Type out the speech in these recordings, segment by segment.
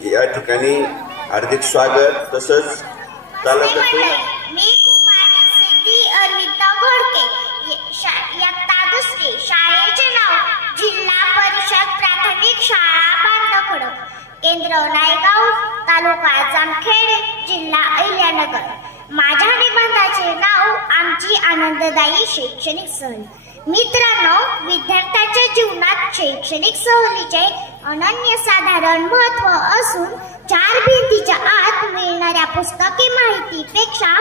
या ठिकाणी हार्दिक स्वागत तसंच तालुक्यातून मी कुमारी सिद्धी अनिता घोडके इयत्ता दुसरी. शाळेचे नाव जिल्हा परिषद प्राथमिक शाळा बांधखडक, केंद्र नायगाव, तालुका जामखेड, जिल्हा अहिल्यानगर. माझ्या निबंधाचे नाव आमची आनंददायी शैक्षणिक सहल. मित्रांनो, विद्यार्थ्यांच्या जीवनात शैक्षणिक सहलीचे अनन्यसाधारण महत्त्व असून चार भिंतीच्या आत मिळणाऱ्या पुस्तकी माहितीपेक्षा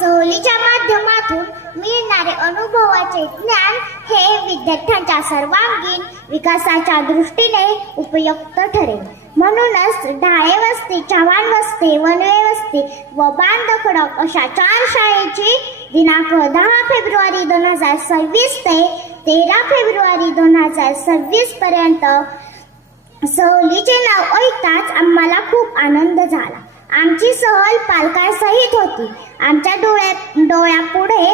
सहलीच्या माध्यमातून मिळणारे अनुभवाचे ज्ञान हे विद्यार्थ्यांच्या सर्वांगीण विकासाच्या दृष्टीने उपयुक्त ठरेल. म्हणूनच ढाळे वस्ती, चव्हाण वस्ती, वनवे वस्ती व बांधखडक अशा चार शाळेची दिनांक 10 फेब्रुवारी 2026 ते 13 फेब्रुवारी 2026 पर्यंत सहलीचे नाव ऐकताच आम्हाला खूप आनंद झाला. आमची सहल पालकांसहित होती. आमच्या डोळ्यापुढे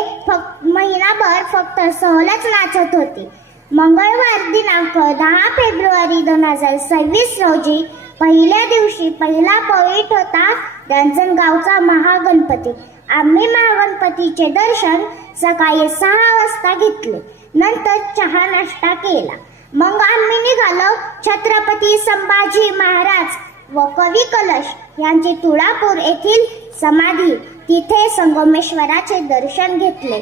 महिनाभर फक्त सहलच नाचत होती. मंगळवार दिनांक 10 फेब्रुवारी 2026 रोजी पहिल्या दिवशी पहिला पॉईंट होता रांजणगावचा महागणपती. आम्ही महागणपतीचे दर्शन सकाळी 6 वाजता घेतले. नंतर चहा नाश्ता केला. मग आम्ही निघालो छत्रपती संभाजी महाराज व कवी कलश यांची तुळापूर येथील समाधी, तिथे संगमेश्वराचे दर्शन घेतले.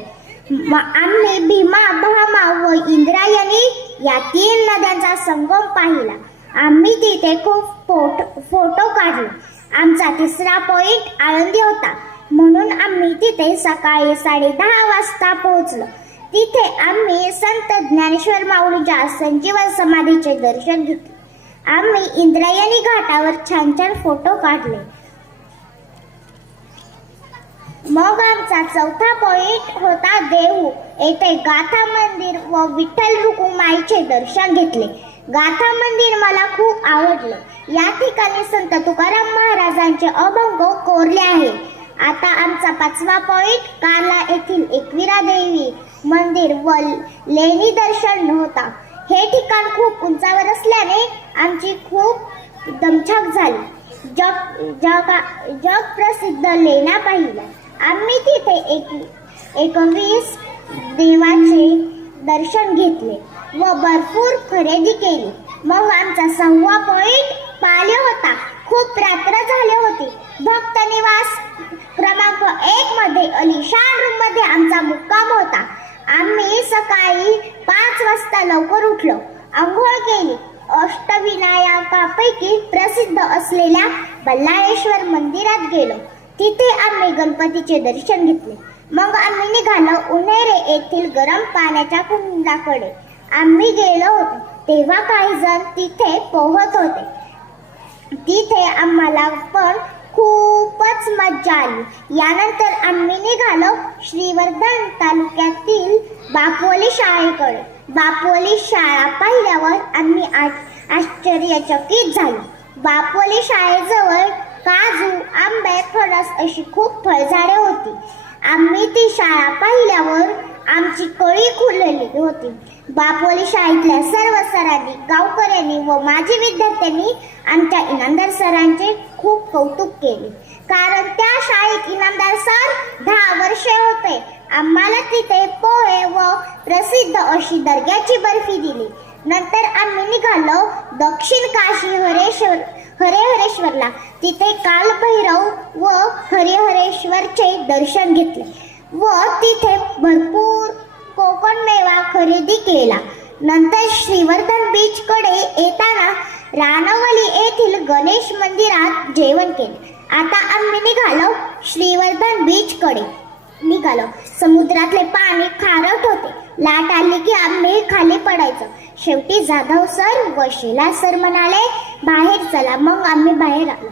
आम्ही भीमा, भामा व इंद्रायणी या 3 नद्यांचा संगम पाहिला. आम्ही तिथे खूप फोटो काढले. आमचा तिसरा पॉईंट आळंदी होता, म्हणून आम्ही तिथे सकाळी 10:30 वाजता पोहोचलो. तिथे आम्ही संत ज्ञानेश्वर माऊलींच्या संजीवन समाधीचे दर्शन घेतले. आम्ही इंद्रायणी घाटावर छान छान फोटो काढले. मग आमचा चौथा पॉईंट होता देहू. येथे गाथा मंदिर व विठ्ठल रुक्माईचे दर्शन घेतले. गाथा मंदिर मला खूप आवडले. या ठिकाणी संत तुकाराम महाराजांचे अभंग कोरले आहे. आता आमचा 5वा पॉईंट कार्ला येथील एकविरा देवी मंदिर व लेणी दर्शन होता. हे ठिकाण खूप उंचावर असल्याने आमची खूप दमछाक झाली. जग प्रसिद्ध लेण्या पाहिल्या. आम्ही तिथे 21 देवाचे दर्शन घेतले व भरपूर खरेदी केली. मग आमचा 6वा पॉईंट पाले होता. खूप रात्र झाले होती. भक्त निवास क्रमांक 1 मध्ये अलिशान रूम मध्ये आमचा मुक्काम होता. आम्ही सकाळी 5 वाजता लवकर उठलो, आंघोळ केली. अष्टविनायकापैकी प्रसिद्ध असलेल्या बल्लाळेश्वर मंदिरात गेलो. तिथे आम्ही गणपतीचे दर्शन घेतले. मग आम्ही निघालो उन्हेरे येथील गरम पाण्याच्या कुंडाकडे. आम्ही गेलो होतो तेव्हा काही जण तिथे पोहत होते. तिथे आम्हाला पण खूपच मज्जा आली. यानंतर आम्ही निघालो श्रीवर्धन तालुक्यातील बापवली शाळेकडे. बापवली शाळा पाहिल्यावर आम्ही आश्चर्यचकित झालो. बापवली शाळेजवळ काजू, आंबे, फणस अशी खूप फळझाडे होती. आम्ही ती शाळा पाहिल्यावर आमची कळी खुललेली होती. बापवली शाळेतल्या सर्व सरांनी, गावकऱ्यांनी व माजी विद्यार्थ्यांनी आमच्या इनामदार सरांचे खूप कौतुक केले, कारण त्या शाळेत इनामदार सर 10 वर्षे होते. आम्हाला तिथे पोहे व प्रसिद्ध अशी दर्ग्याची बर्फी दिली. नंतर आम्ही निघालो दक्षिण काशी हरेहरेश्वरला. तिथे कालभैरव व हरिहरेश्वरचे दर्शन घेतले व तिथे भरपूर कोकण मेवा खरेदी केला. नंतर श्रीवर्धन बीच कडे येताना रानवली येथील गणेश मंदिरात जेवण केले. आता आम्ही निघालो श्रीवर्धन बीच कडे. समुद्रातले पाणी खारट होते. लाट आली की आम्ही खाली पडायचो. शेवटी जाधव सर व शेला सर म्हणाले, बाहेर चला. मग आम्ही बाहेर आलो.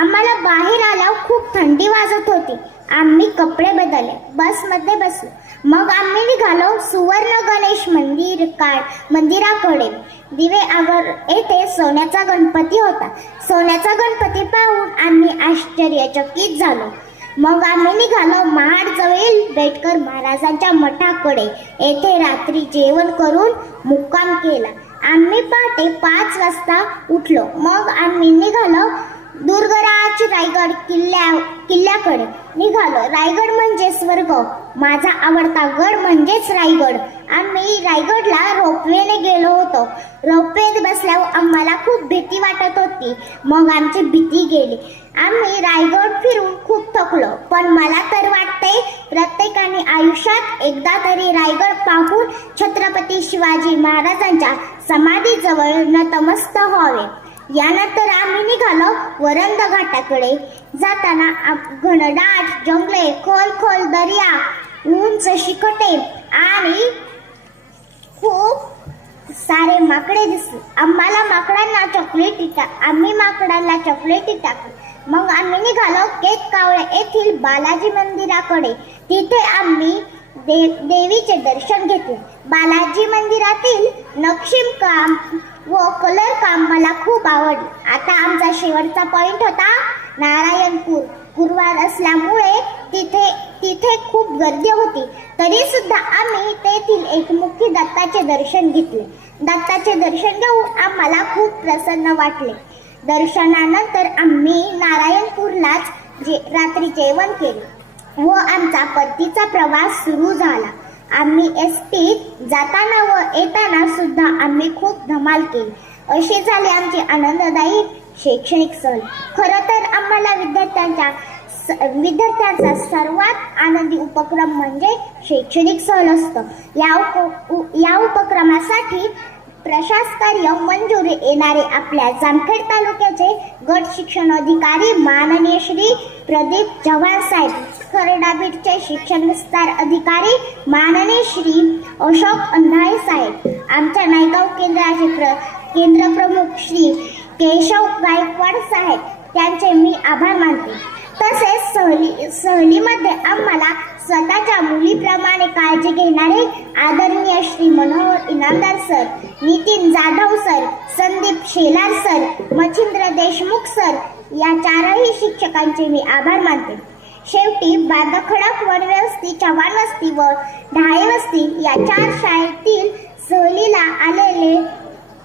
आम्हाला बाहेर आल्यावर खूप थंडी वाजत होती. आम्ही कपडे बदलले, बसमध्ये बसलो. मग आम्ही निघालो सुवर्ण गणेश मंदिराकडे. दिवेआगर येथे सोन्याचा गणपती होता. सोन्याचा गणपती पाहून आम्ही आश्चर्यचकित झालो. मग आम्ही निघालो महाडजवळील बेटकर महाराजांच्या मठाकडे. येथे रात्री जेवण करून मुक्काम केला. आम्ही पहाटे 5 वाजता उठलो. मग आम्ही निघालो रायगड किल्ल्याकडे निघालो. रायगड म्हणजे स्वर्ग, माझा आवडता गड म्हणजेच रायगड. आम्ही रायगडला रोपवेने गेलो होतो. रोपवेत बसल्यावर आम्हाला खूप भीती वाटत होती. मग आमची भीती गेली. आम्ही रायगड फिरून खूप थकलो. पण मला तर वाटते प्रत्येकाने आयुष्यात एकदा तरी रायगड पाहून छत्रपती शिवाजी महाराजांच्या समाधीजवळ नतमस्त व्हावे. यानंतर आम्ही निघालो वरंद घाटाकडे. जाताना घनदाट जंगले, खोल दर्या, उंच शिखटे आणि खूप सारे माकडे दिसले. आम्ही माकडांना चॉकलेटी टाकली. मग आम्ही निघालो केतकावळे येथील बालाजी मंदिराकडे. तिथे आम्ही देवीचे दर्शन घेतले. बालाजी मंदिरातील नक्षीकाम व कलर काम मला खूप आवडले. आता आमचा शेवटचा पॉइंट होता नारायणपूर. गुरुवार असल्यामुळे तिथे खूप गर्दी होती. तरी सुद्धा आम्ही तेथील एकमुखी दत्ताचे दर्शन घेतले. दत्ताचे दर्शन घेऊन आम्हाला खूप प्रसन्न वाटले. दर्शनानंतर आम्ही नारायणपूरलाच रात्री जेवण केले व आमचा परतीचा प्रवास सुरू झाला. आम्ही एसटीत जाताना व येताना सुद्धा आम्ही खूप धमाल केली. अशी झाली आमची आनंददायी शैक्षणिक सहल. खरं तर आम्हाला विद्यार्थ्यांचा सर्वात आनंदी उपक्रम म्हणजे शैक्षणिक सहल असतो. या उपक्रमासाठी प्रशासकीय मंजुरी येणारे आपल्या जामखेड तालुक्याचे गट शिक्षण अधिकारी माननीय श्री प्रदीप चव्हाण साहेब, खरडाबीडचे शिक्षण विस्तार अधिकारी माननीय श्री अशोक अंधाळे साहेब, आमच्या नायगाव केंद्राचे केंद्र प्रमुख श्री केशव गायकवाड साहेब, त्यांचे मी आभार मानते. तसेच सहलीमध्ये आम्हाला स्वतःच्या मुलीप्रमाणे काळजी घेणारे आदरणीय Shri Manohar Inamdar sir, Nitin Jadhav sir, Sandeep Shelar sir, Machhindra Deshmukh sir या चारही शिक्षकांचे मी आभार मानते. शेवटी बांधखडक, वनव्यवस्थी, चव्हाण वस्ती व ढाळे वस्ती या 4 शाळेतील सहलीला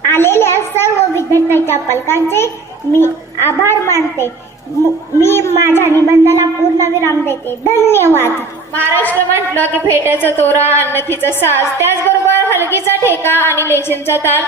आलेल्या सर्व विद्यार्थ्यांच्या पालकांचे मी आभार मानते. मी माझ्या निबंधाला पूर्णविराम देते. धन्यवाद. महाराष्ट्र म्हटलं की फेट्याचा तोरा, अन्नथीचा साज, त्याचबरोबर हलगीचा ठेका आणि लेझिमचा ताल